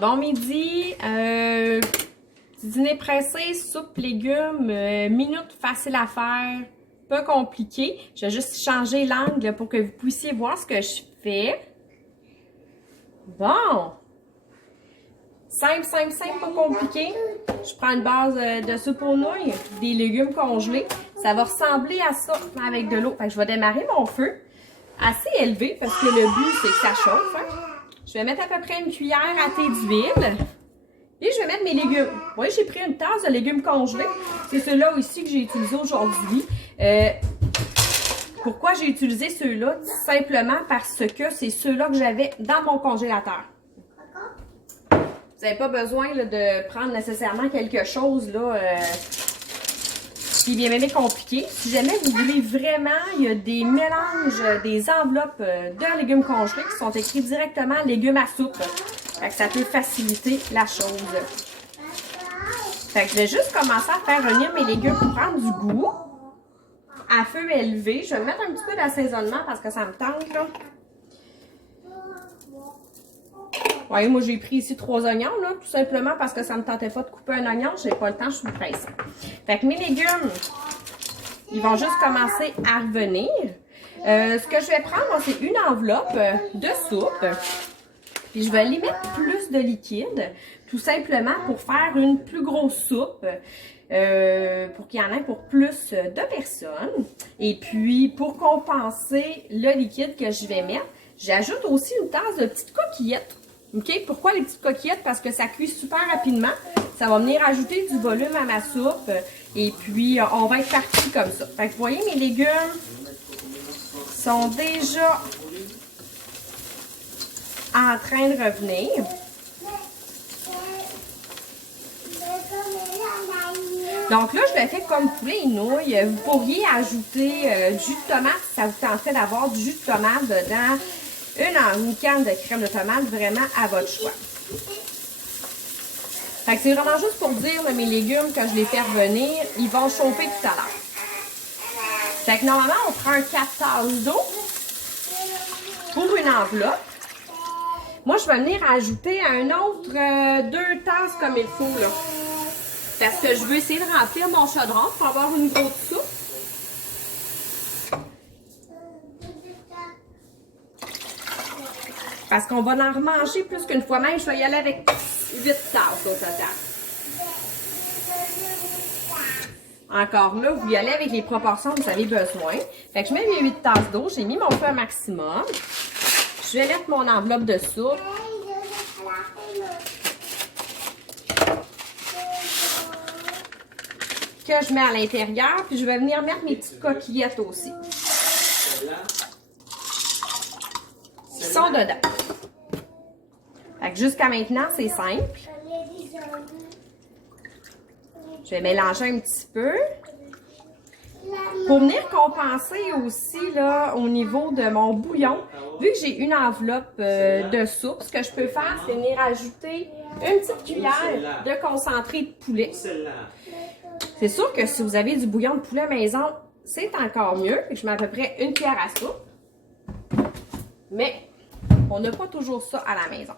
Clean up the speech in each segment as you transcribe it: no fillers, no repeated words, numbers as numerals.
Bon midi, dîner pressé, soupe, légumes, minutes facile à faire, pas compliqué. Je vais juste changer l'angle pour que vous puissiez voir ce que je fais. Bon! Simple, simple, simple, pas compliqué. Je prends une base de soupe aux nouilles, des légumes congelés. Ça va ressembler à ça avec de l'eau. Fait que je vais démarrer mon feu assez élevé parce que le but, c'est que ça chauffe. Hein. Je vais mettre à peu près une cuillère à thé d'huile. Et je vais mettre mes légumes. Vous voyez, j'ai pris une tasse de légumes congelés. C'est ceux-là aussi que j'ai utilisé aujourd'hui. Pourquoi j'ai utilisé ceux-là? Simplement parce que c'est ceux-là que j'avais dans mon congélateur. Vous n'avez pas besoin là, de prendre nécessairement quelque chose là, qui est bien compliqué. Si jamais vous voulez vraiment, il y a des mélanges, des enveloppes de légumes congelés qui sont écrits directement légumes à soupe. Fait que ça peut faciliter la chose. Fait que je vais juste commencer à faire revenir mes légumes pour prendre du goût. À feu élevé. Je vais mettre un petit peu d'assaisonnement parce que ça me tente là. Ouais, moi j'ai pris ici 3 oignons, là, tout simplement parce que ça ne me tentait pas de couper un oignon. J'ai pas le temps, je suis pressée. Fait que mes légumes, ils vont juste commencer à revenir. Ce que je vais prendre, c'est une enveloppe de soupe. Puis je vais aller mettre plus de liquide, tout simplement pour faire une plus grosse soupe. Pour qu'il y en ait pour plus de personnes. Et puis, pour compenser le liquide que je vais mettre, j'ajoute aussi une tasse de petites coquillettes. OK? Pourquoi les petites coquillettes? Parce que ça cuit super rapidement. Ça va venir ajouter du volume à ma soupe. Et puis, on va être parti comme ça. Fait que vous voyez, mes légumes sont déjà en train de revenir. Donc là, je le fais comme poulet et nouilles. Vous pourriez ajouter du jus de tomate si ça vous tentait d'avoir du jus de tomate dedans. Une canne de crème de tomate, vraiment à votre choix. Fait que c'est vraiment juste pour dire, là, mes légumes, que je les fais revenir, ils vont chauffer tout à l'heure. Fait que normalement, on prend 4 tasses d'eau pour une enveloppe. Moi, je vais venir ajouter un autre 2 tasses comme il faut, là. Parce que je veux essayer de remplir mon chaudron pour avoir une grosse soupe. Parce qu'on va en remanger plus qu'une fois même. Je vais y aller avec 8 tasses au total. Encore là, vous y allez avec les proportions que vous avez besoin. Fait que je mets mes 8 tasses d'eau. J'ai mis mon feu au maximum. Je vais mettre mon enveloppe de soupe. Que je mets à l'intérieur. Puis je vais venir mettre mes petites coquillettes aussi. Qui sont dedans. Fait que jusqu'à maintenant, c'est simple. Je vais mélanger un petit peu. Pour venir compenser aussi là, au niveau de mon bouillon, vu que j'ai une enveloppe de soupe, ce que je peux faire, c'est venir ajouter une petite cuillère de concentré de poulet. C'est sûr que si vous avez du bouillon de poulet maison, c'est encore mieux. Je mets à peu près une cuillère à soupe. Mais on n'a pas toujours ça à la maison.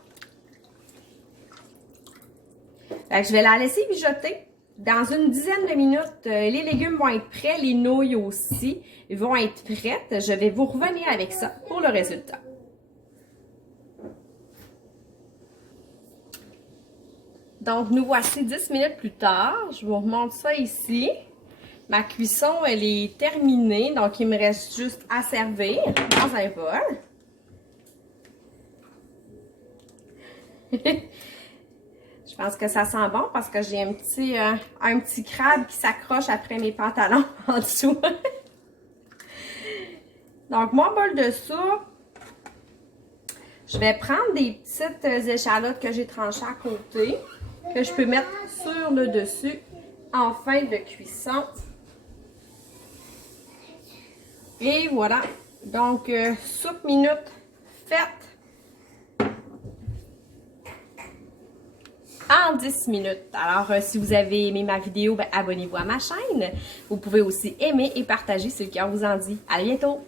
Fait que je vais la laisser mijoter. Dans une dizaine de minutes, les légumes vont être prêts, les nouilles aussi vont être prêtes. Je vais vous revenir avec ça pour le résultat. Donc, nous voici 10 minutes plus tard. Je vous remonte ça ici. Ma cuisson, elle est terminée. Donc, il me reste juste à servir dans un bol. Je pense que ça sent bon parce que j'ai un petit crabe qui s'accroche après mes pantalons en dessous. Donc, mon bol de soupe, je vais prendre des petites échalotes que j'ai tranchées à côté, que je peux mettre sur le dessus en fin de cuisson. Et voilà. Donc, soupe minute faite. En 10 minutes. Alors, si vous avez aimé ma vidéo, abonnez-vous à ma chaîne. Vous pouvez aussi aimer et partager si le cœur vous en dit. À bientôt!